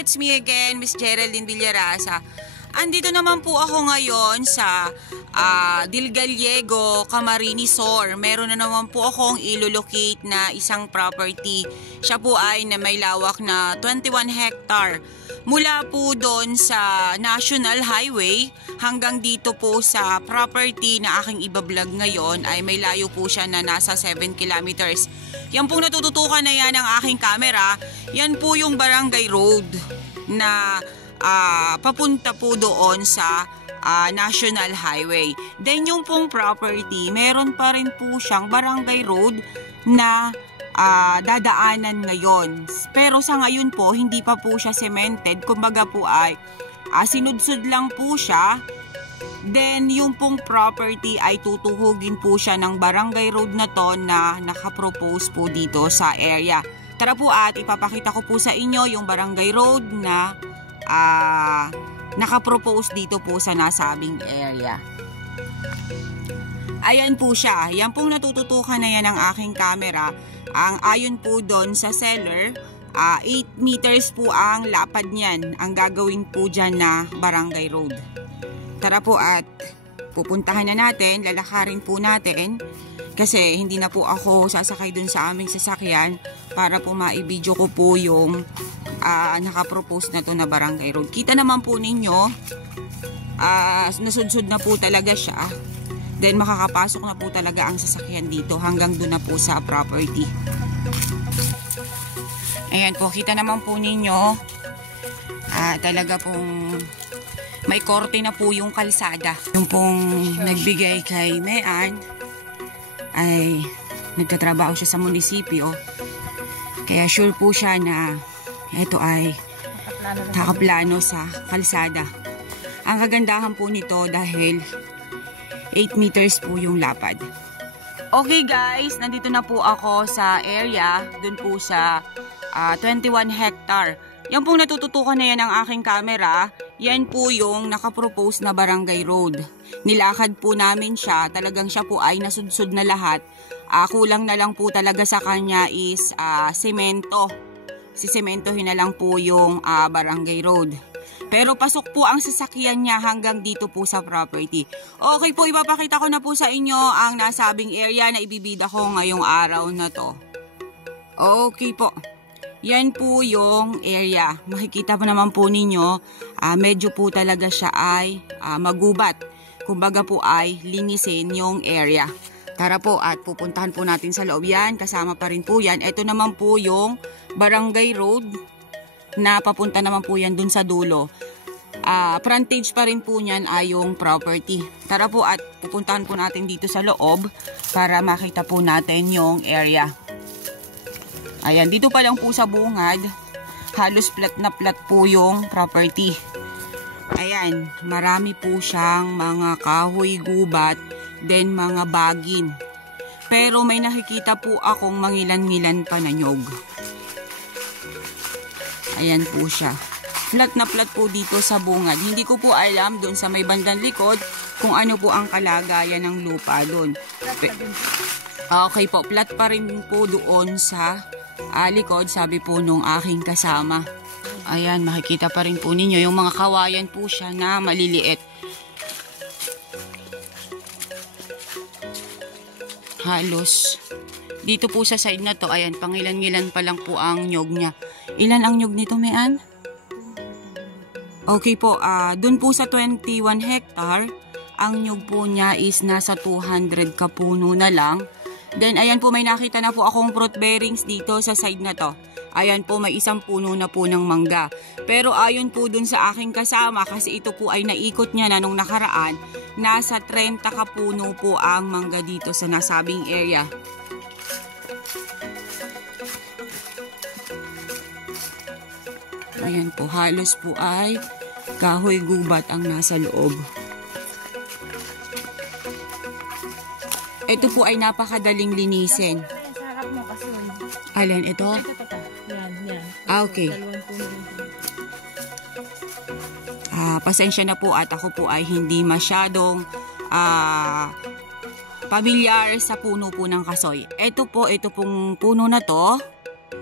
it's me again, Miss Geraldine Villarasa. Andito naman po ako ngayon sa Dilgallego, Camarines Sur. Meron na naman po akong ilolocate na isang property. Siya po ay na may lawak na 21 hectare. Mula po doon sa National Highway hanggang dito po sa property na aking ibablog ngayon ay may layo po siya na nasa 7 kilometers. Yan pong natututukan na yan ng aking camera. Yan po yung Barangay Road na papunta po doon sa National Highway. Then yung pong property, meron pa rin po siyang Barangay Road na dadaanan ngayon. Pero sa ngayon po, hindi pa po siya cemented. Kumbaga po ay sinudsud lang po siya. Then yung pong property ay tutuhugin po siya ng Barangay Road na to na nakapropose po dito sa area. Tara po at ipapakita ko po sa inyo yung Barangay Road na nakapropose dito po sa nasabing area. Ayan po siya. Yan pong natututukan na yan ng aking camera. Ang ayon po doon sa seller, 8 meters po ang lapad niyan. Ang gagawin po dyan na Barangay Road. Tara po at pupuntahan na natin, lalakarin po natin. Kasi hindi na po ako sasakay dun sa aming sasakyan para po maibidyo ko po yung nakapropose na to na Barangay Road. Kita naman po ninyo, nasudsud na po talaga siya. Then makakapasok na po talaga ang sasakyan dito hanggang doon na po sa property. Ayan po, kita naman po ninyo, talaga pong may korte na po yung kalsada. Yung pong nagbigay kay Mean ay nagtatrabaho siya sa munisipyo. Kaya sure po siya na ito ay nakaplano sa kalsada. Ang kagandahan po nito dahil 8 meters po yung lapad. Okay guys, nandito na po ako sa area, dun po sa 21 hectare. Yan pong natututukan na yan ng aking camera. Yan po yung nakapropose na Barangay Road. Nilakad po namin siya. Talagang siya po ay nasudsud na lahat. Kulang na lang po talaga sa kanya is semento. Sisementohin na lang po yung Barangay Road. Pero pasok po ang sasakyan niya hanggang dito po sa property. Okay po, ipapakita ko na po sa inyo ang nasabing area na ibibida ko ngayong araw na to. Okay po. Yan po yung area. Makikita po naman po ninyo, medyo po talaga siya ay magubat. Kumbaga po ay linisin yung area. Tara po at pupuntahan po natin sa loob yan. Kasama pa rin po yan. Ito naman po yung Barangay Road na papunta naman po yan dun sa dulo. Frontage pa rin po niyan ay yung property. Tara po at pupuntahan po natin dito sa loob para makita po natin yung area. Ayan, dito pa lang po sa bungad, halos plat na plat po yung property. Ayan, marami po siyang mga kahoy gubat, then mga bagin. Pero may nakikita po akong mangilan-ngilan pa na nyog. Ayan po siya. Flat na flat po dito sa bungad. Hindi ko po alam doon sa may bandang likod kung ano po ang kalagayan ng lupa doon. Okay po, flat pa rin po doon sa likod, sabi po nung aking kasama. Ayan, makikita pa rin po ninyo yung mga kawayan po siya na maliliit. Halos dito po sa side na to, ayan, pangilan-ngilan pa lang po ang nyog niya. Ilan ang nyog nito, Mean? Okay po, dun po sa 21 hectare, ang nyog po niya is nasa 200 kapuno na lang. Then, ayan po, may nakita na po akong fruit bearings dito sa side na to. Ayan po, may isang puno na po ng mangga. Pero ayon po dun sa aking kasama, kasi ito po ay naikot niya na nung nakaraan, nasa 30 kapuno po ang mangga dito sa nasabing area. Ayan po, halos po ay kahoy gubat ang nasa loob. Ito po ay napakadaling linisin. Alin, ito? Yan. Okay. Pasensya na po at ako po ay hindi masyadong pamilyar sa puno po ng kasoy. Ito pong puno na to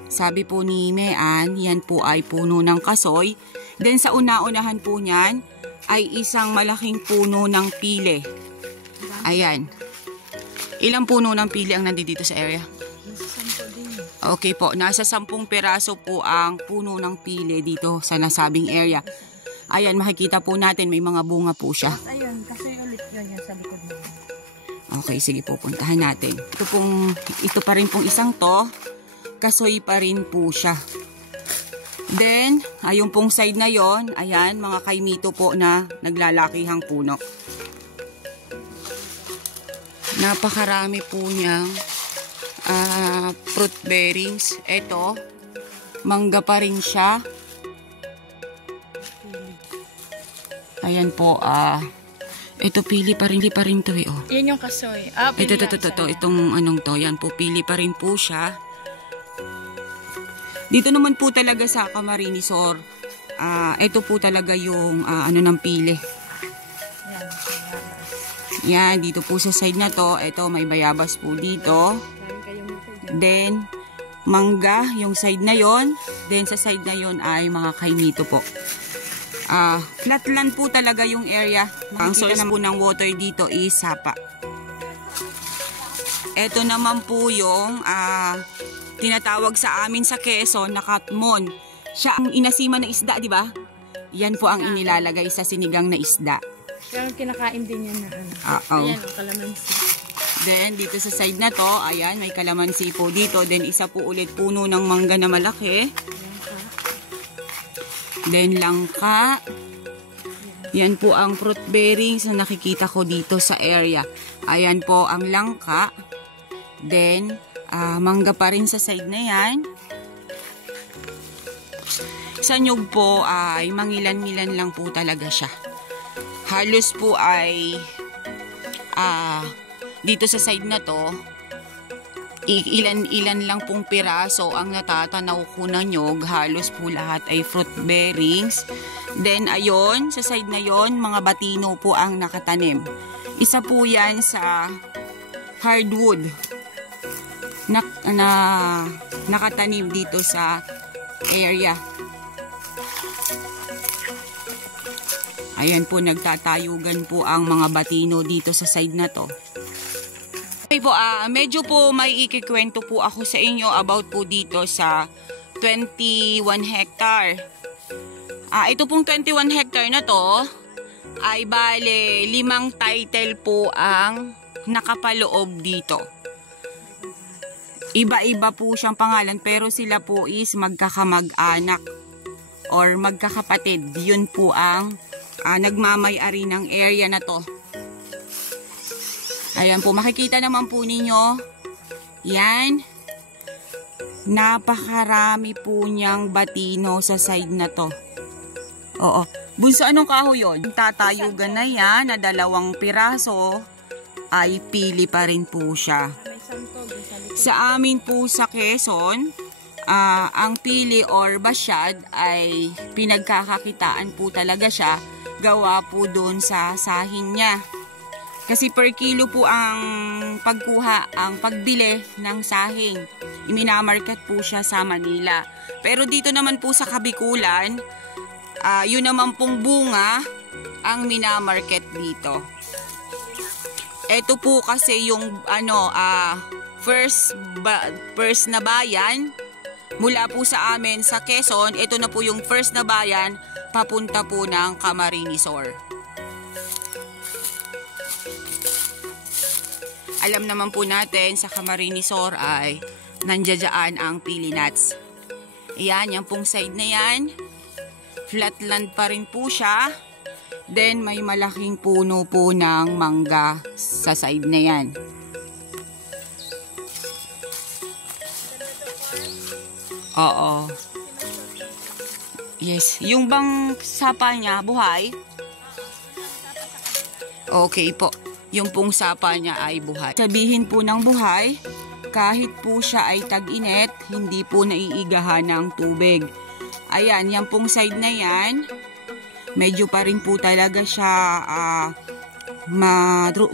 sabi po ni Mean, yan po ay puno ng kasoy. Then sa una-unahan po niyan ay isang malaking puno ng pili. Ayan. Ilang puno ng pili ang nandito sa area? Okay po, nasa 10 piraso po ang puno ng pili dito sa nasabing area. Ayan, makikita po natin may mga bunga po siya. Ayun, kasi ulit yan sa likod mo. Okay, sige po, puntahan natin. Ito pa rin pong isang to, kasoy pa rin po siya. Then, ayun pong side na yon, ayan, mga kaimito po na naglalakihang puno. Napakarami po niyang fruit bearings. Ito, mangga pa rin siya. Ayan po, ito pili pa rin to eh, oh. Yan yung kasoy. Itong anong to, yan po, pili pa rin po siya. Dito naman po talaga sa Camarines Sur, ito po talaga yung ano ng pili. Yan, dito po sa side na to, ito may bayabas po dito. Then, mangga yung side na yon. Then sa side na yon ay mga kaimito po. Flatland po talaga yung area. Ang source po ng water dito is sapa. Ito naman po yung tinatawag sa amin sa Quezon na katmon. Siya ang inasiman na isda, di ba? Yan po ang inilalagay sa sinigang na isda. Pero kinakain din yan na ano. Ayan, ang kalamansi. Then, dito sa side na to, ayan, may kalamansi po dito. Then, isa po ulit puno ng mangga na malaki. Then, langka. Yan po ang fruit bearings na nakikita ko dito sa area. Ayan po ang langka. Then, mangga pa rin sa side na yan. Sa nyug po ay mangilan-ngilan lang po talaga siya. Halos po ay dito sa side na to, ilan lang pong piraso ang natatanaw ko na nyog. Halos po lahat ay fruit bearings. Then ayon, sa side na yon, mga batino po ang nakatanim. Isa po yan sa hardwood na nakatanim dito sa area. Ayan po, nagtatayugan po ang mga batino dito sa side na to. Okay po, medyo po may ikikwento po ako sa inyo about po dito sa 21 hectare. Ito pong 21 hectare na to ay bale 5 title po ang nakapaloob dito. Iba-iba po siyang pangalan pero sila po is magkakamag-anak or magkakapatid. Yun po ang nagmamay-ari ng area na to. Ayan po, makikita naman po ninyo. Yan. Napakarami po niyang batino sa side na to. Oo. Bunso, anong kahoy yun? Tatayugan na yan na 2 piraso ay pili pa rin po siya. Sa amin po sa Quezon, ang pili or basyad ay pinagkakakitaan po talaga siya. Gawa po doon sa sahing niya. Kasi per kilo po ang pagkuha, ang pagbili ng sahing. Iminamarket po siya sa Manila. Pero dito naman po sa Kabikulan, yun naman pong bunga ang minamarket dito. Ito po kasi yung first na bayan mula po sa amin sa Quezon. Ito na po yung first na bayan papunta po ng Camarines Sur. Alam naman po natin sa Camarines Sur ay nandiyan ang pili nuts. Ayan, yung pong side na yan. Flatland pa rin po siya. Then may malaking puno po ng mangga sa side na yan. Oo. Yes. Yung bang sapa niya, buhay? Okay po. Yung pong sapa niya ay buhay. Sabihin po ng buhay, kahit po siya ay tag-init, hindi po naiigahan ng tubig. Ayan, yan pong side na yan. Medyo pa rin po talaga siya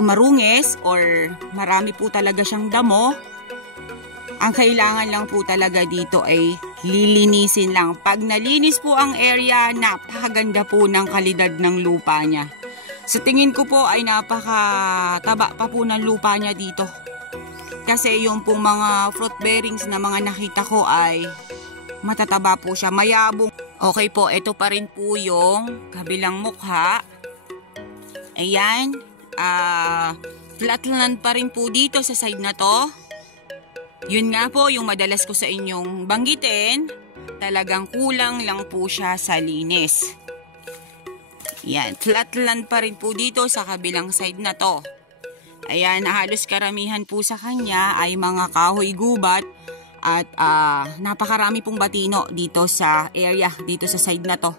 marungis or marami po talaga siyang damo. Ang kailangan lang po talaga dito ay lilinisin lang. Pag nalinis po ang area, napakaganda po ng kalidad ng lupa niya. Sa tingin ko po ay napakataba pa po ng lupa niya dito. Kasi yung pong mga fruit bearings na mga nakita ko ay matataba po siya, mayabong. Okay po, ito pa rin po yung kabilang mukha. Ayan, flatland pa rin po dito sa side na to. Yun nga po yung madalas ko sa inyong banggitin, talagang kulang lang po siya sa linis. Yan, flatland pa rin po dito sa kabilang side na to. Ayan, halos karamihan po sa kanya ay mga kahoy gubat at napakarami pong batino dito sa area, dito sa side na to.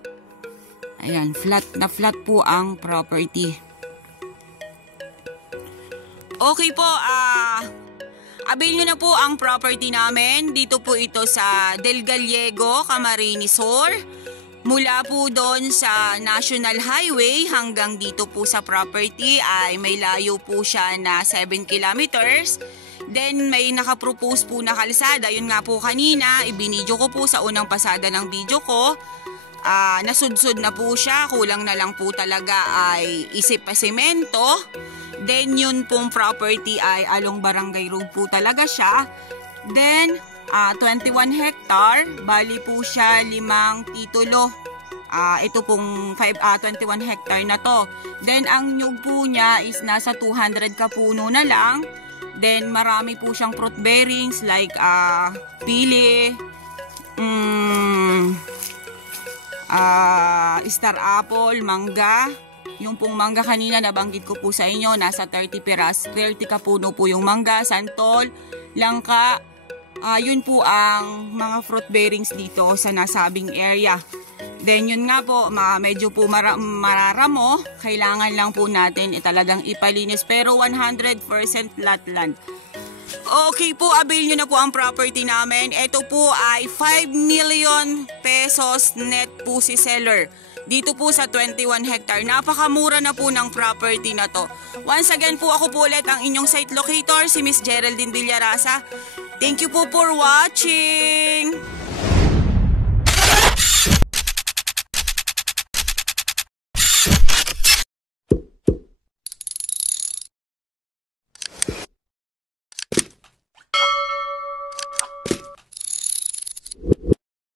Ayan, flat na flat po ang property. Okay po, avail nyo na po ang property namin. Dito po ito sa Del Gallego, Camarines Sur. Mula po doon sa National Highway hanggang dito po sa property ay may layo po siya na 7 kilometers. Then may nakapropose po na kalsada. Yun nga po kanina, ibinidyo ko po sa unang pasada ng video ko. Nasudsud na po siya, kulang na lang po talaga ay isip pa semento. Then yun pong property ay along Barangay Road po talaga siya. Then 21 hectare, bali po siya 5 titulo. Ito pong 21 hectare na to. Then ang nyug po niya is nasa 200 kapuno na lang. Then marami po siyang fruit bearings like pili, star apple, mangga. Yung pong mangga kanina nabanggit ko po sa inyo, nasa 30 kapuno po yung mangga, santol, langka. Yun po ang mga fruit bearings dito sa nasabing area. Then yun nga po, medyo po mararamo, kailangan lang po natin talagang ipalinis, pero 100% flatland. Okay po, avail nyo na po ang property namin. Ito po ay 5 million pesos net po si seller. Dito po sa 21 hectare. Napakamura na po ng property na to. Once again po, ako po ulit ang inyong site locator, si Miss Geraldine Villarasa. Thank you po for watching!